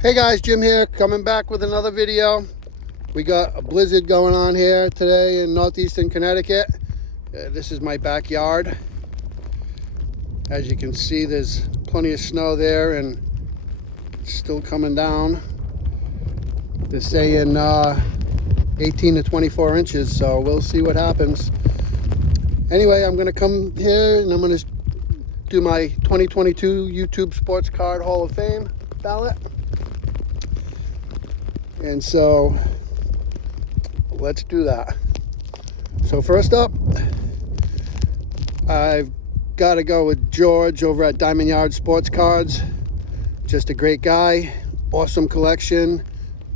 Hey guys, Jim here, coming back with another video. We got a blizzard going on here today in northeastern Connecticut. This is my backyard. As you can see, there's plenty of snow there and it's still coming down. They're saying 18 to 24 inches, so we'll see what happens. Anyway, I'm gonna come here and I'm gonna do my 2022 YouTube Sports Card Hall of Fame ballot. And so let's do that. So first up, I've got to go with George over at Diamond Yard Sports Cards. Just a great guy, awesome collection,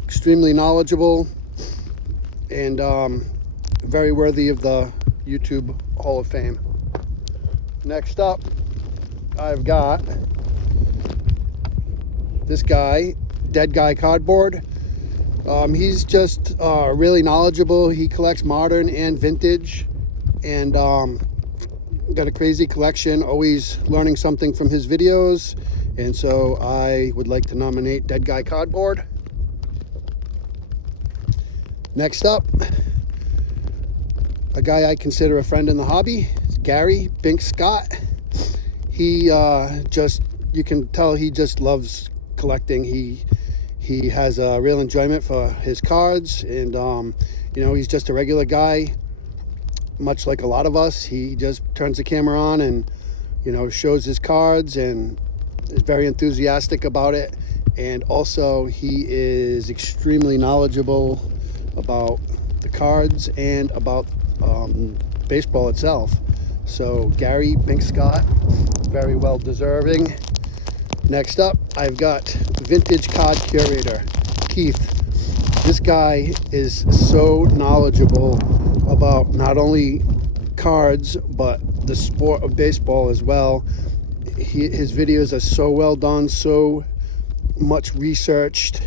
extremely knowledgeable, and very worthy of the YouTube Hall of Fame. Next up, I've got this guy, Dead Guy Cardboard. He's just really knowledgeable. He collects modern and vintage, and got a crazy collection, always learning something from his videos. And so I would like to nominate Dead Guy Cardboard. Next up, a guy I consider a friend in the hobby, Gary Bink Scott. He you can tell he just loves collecting. He has a real enjoyment for his cards, and he's just a regular guy, much like a lot of us. He just turns the camera on and shows his cards and is very enthusiastic about it. And also he is extremely knowledgeable about the cards and about baseball itself. So Gary Bink Scott, very well deserving. Next up, I've got Vintage Cod Curator, Keith. This guy is so knowledgeable about not only cards, but the sport of baseball as well. His videos are so well done, so much researched,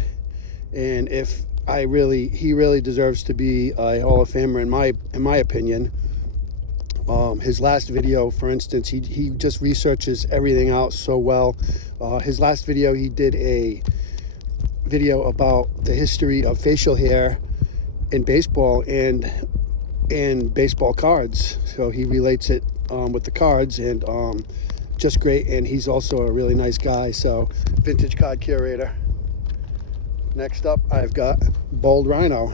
and he really deserves to be a Hall of Famer in my opinion. His last video, for instance, he just researches everything out so well. His last video, he did a video about the history of facial hair in baseball and in baseball cards. So he relates it with the cards, and just great. And he's also a really nice guy. So Vintage Card Curator. Next up, I've got Bold Rhino.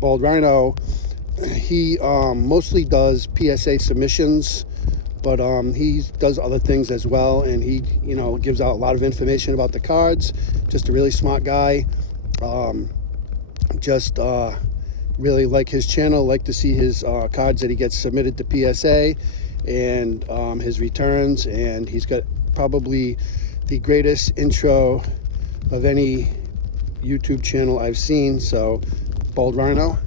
Bold Rhino, he mostly does PSA submissions, but he does other things as well, and he gives out a lot of information about the cards. Just a really smart guy. Really like his channel, like to see his cards that he gets submitted to PSA and his returns, and he's got probably the greatest intro of any YouTube channel I've seen. So Bold Rhino.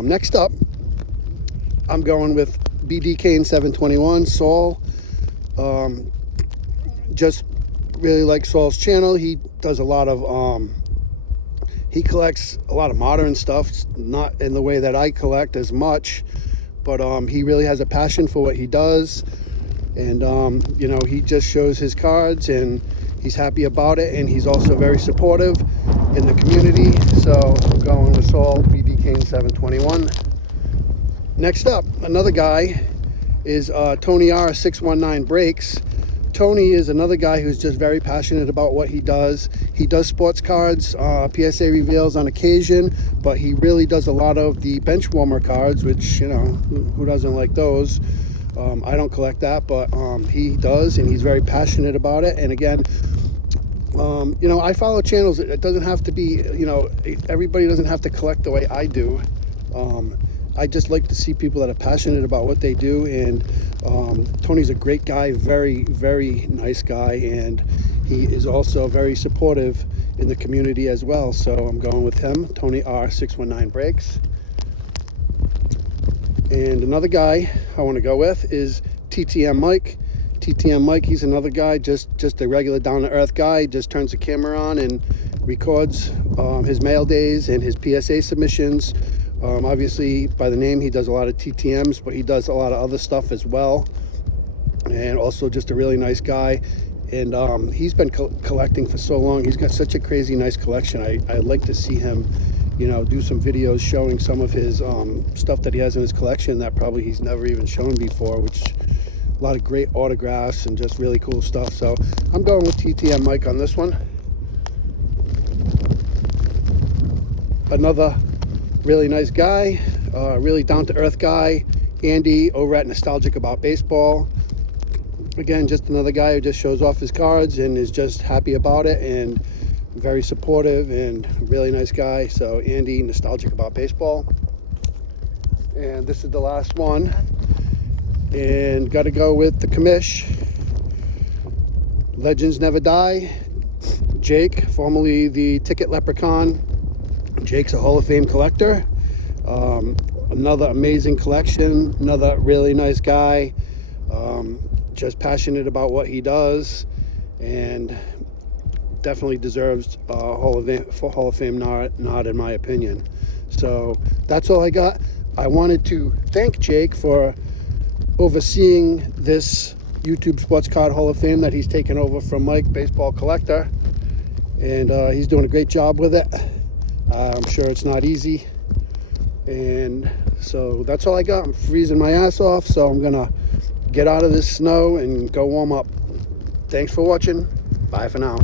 Next up, I'm going with BD Kane 721, Saul. Just really like Saul's channel. He does a lot of, he collects a lot of modern stuff, not in the way that I collect as much, but he really has a passion for what he does. And, he just shows his cards and he's happy about it. And he's also very supportive in the community. So I'm going with Saul, BD Kane 721. Next up, another guy is Tony R 619 Breaks. Tony is another guy who's just very passionate about what he does. He does sports cards, PSA reveals on occasion, but he really does a lot of the bench warmer cards, which, who doesn't like those? I don't collect that, but he does, and he's very passionate about it. And again, I follow channels. It doesn't have to be, everybody doesn't have to collect the way I do. I just like to see people that are passionate about what they do, and Tony's a great guy, very, very nice guy, and he is also very supportive in the community as well. So I'm going with him, Tony R 619 Breaks. And another guy I want to go with is TTM Mike. TTM Mike, he's another guy, just a regular down-to-earth guy, just turns the camera on and records his mail days and his PSA submissions. Obviously, by the name, he does a lot of TTMs, but he does a lot of other stuff as well. And also just a really nice guy. And he's been collecting for so long. He's got such a crazy nice collection. I'd like to see him, do some videos showing some of his stuff that he has in his collection that probably he's never even shown before, which a lot of great autographs and just really cool stuff. So I'm going with TTM Mike on this one. Another really nice guy, really down-to-earth guy, Andy over at Nostalgic About Baseball. Again, just another guy who just shows off his cards and is just happy about it and very supportive and really nice guy. So Andy, Nostalgic About Baseball. And this is the last one. And got to go with the commish. Legends Never Die. Jake, formerly the Ticket Leprechaun. Jake's a Hall of Fame collector. Another amazing collection. Another really nice guy. Just passionate about what he does, and definitely deserves a Hall of Fame nod in my opinion. So that's all I got. I wanted to thank Jake for overseeing this YouTube Sports Card Hall of Fame that he's taken over from Mike, Baseball Collector, and he's doing a great job with it. I'm sure it's not easy, and so that's all I got. I'm freezing my ass off, so I'm gonna get out of this snow and go warm up. Thanks for watching. Bye for now.